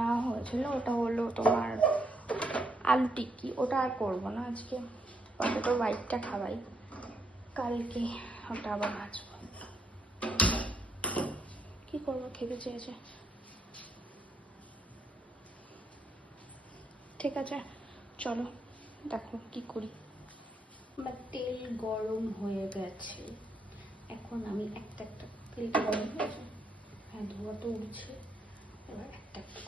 না হয়েছিল ওটা হলো তোমার আলু টিক্কি, ওটা আর করবো না আজকে, পটেটো হোয়াইটটা খাওয়াই, কালকে ওটা আবার ভাজবো। কি করবো, খেতে চেয়েছে। ঠিক আছে চলো দেখো কি করি। আমার তেল গরম হয়ে গেছে, এখন আমি একটা একটা তেল গরম হয়েছে, হ্যাঁ ধোয়া তো উঠছে, এবার একটা একটা